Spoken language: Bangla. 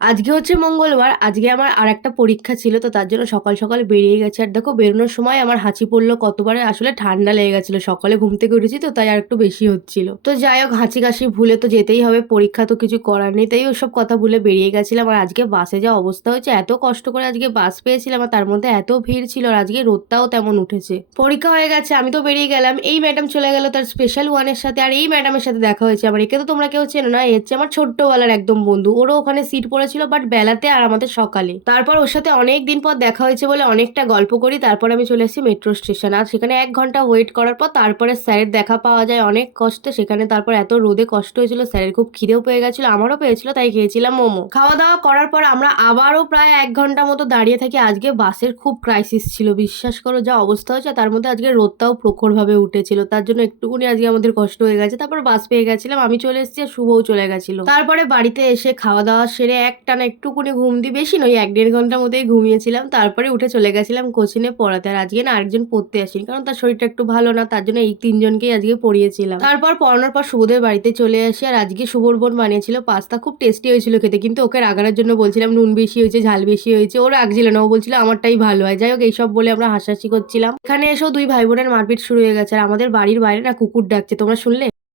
আজকে হচ্ছে মঙ্গলবার, আজকে আমার আর একটা পরীক্ষা ছিল, তো তার জন্য সকাল সকাল বেরিয়ে গেছে। আর দেখো, বেরোনোর সময় আমার হাঁচি পড়ল কতবারে, আসলে ঠান্ডা লেগে গেছিল। সকালে ঘুম থেকে উঠেছি তো, তাই আর একটু বেশি হচ্ছিল। তো যাই হোক, হাঁচি কাশি ভুলে তো যেতেই হবে, পরীক্ষা তো কিছু করার নেই, তাই ওসব কথা ভুলে বেরিয়ে গেছিলাম। আর আজকে বাসে যা অবস্থা হয়েছে, এত কষ্ট করে আজকে বাস পেয়েছিলাম, আর তার মধ্যে এত ভিড় ছিল, আর আজকে রোদটাও তেমন উঠেছে। পরীক্ষা হয়ে গেছে, আমি তো বেরিয়ে গেলাম। এই ম্যাডাম চলে গেল তার স্পেশাল ওয়ানের সাথে, আর এই ম্যাডামের সাথে দেখা হয়েছে। আমার, একে তো তোমরা কেউ চেনো না, এ হচ্ছে আমার ছোট্টবেলার একদম বন্ধু। ওরও ওখানে সিট পড়েছিল বাট বেলাতে আর আমাদের সকালে। তারপর ওর সাথে অনেক দিন পর দেখা হয়েছে বলে অনেকটা গল্প করি, তারপর আমি চলে এসেছি মেট্রো স্টেশন আর সেখানে এক ঘণ্টা ওয়েট করার পর তারপরে স্যারের দেখা পাওয়া যায় অনেক কষ্টে। সেখানে তারপর এত রোদে কষ্ট হয়েছিল, স্যারের খুব খিদেও পেয়ে গেছিল, আমারও পেয়েছিল, তাই খেয়েছিলাম মোমো। খাওয়া দাওয়া করার পর আমরা আবারও প্রায় এক ঘণ্টা মতো দাঁড়িয়ে থাকি। আজকে বাসের খুব ক্রাইসিস ছিল, বিশ্বাস করো যা অবস্থা হয়েছে। তার মধ্যে আজকে রোদটাও প্রখরভাবে উঠেছিল, তার জন্য একটুকুনি আজকে আমাদের কষ্ট হয়ে গেছে। তারপর বাস পেয়ে গেছিলাম, আমি চলে এসেছি শুভও চলে গেছিল। তারপরে বাড়িতে এসে খাওয়া দাওয়া সেরে একটানা একটুকুনি ঘুম দি বেশি নয়, এক দেড় ঘণ্টার মধ্যেই ঘুমিয়েছিলাম। তারপরে উঠে চলে গেছিলাম কোচিনে পড়াতে। আর আজকে না আরেকজন পড়তে আসেনি, কারণ তার শরীরটা একটু ভালো না, তার জন্য এই তিনজনকেই আজকে পড়িয়েছিলাম। তারপর পড়ানোর পর শুভদের বাড়িতে চলে আসি, আর আজকে শুভর বোন বানিয়েছিল পাস্তা। খুব টেস্টি হয়েছিল খেতে, কিন্তু ওকে রাগানোর জন্য বলছিলাম নুন বেশি হয়েছে, ঝাল বেশি হয়েছে, ও রাগছিল না, ও বলছিল আমারটাই ভালো হয়। যাই হোক, এইসব বলে আমরা হাসাহাসি করছিলাম। এখানে এসেও দুই ভাই বোনের মারপিট শুরু হয়ে গেছে, আর আমাদের বাড়ির বাইরে না কুকুর ডাকছে, তোমরা শুনলে?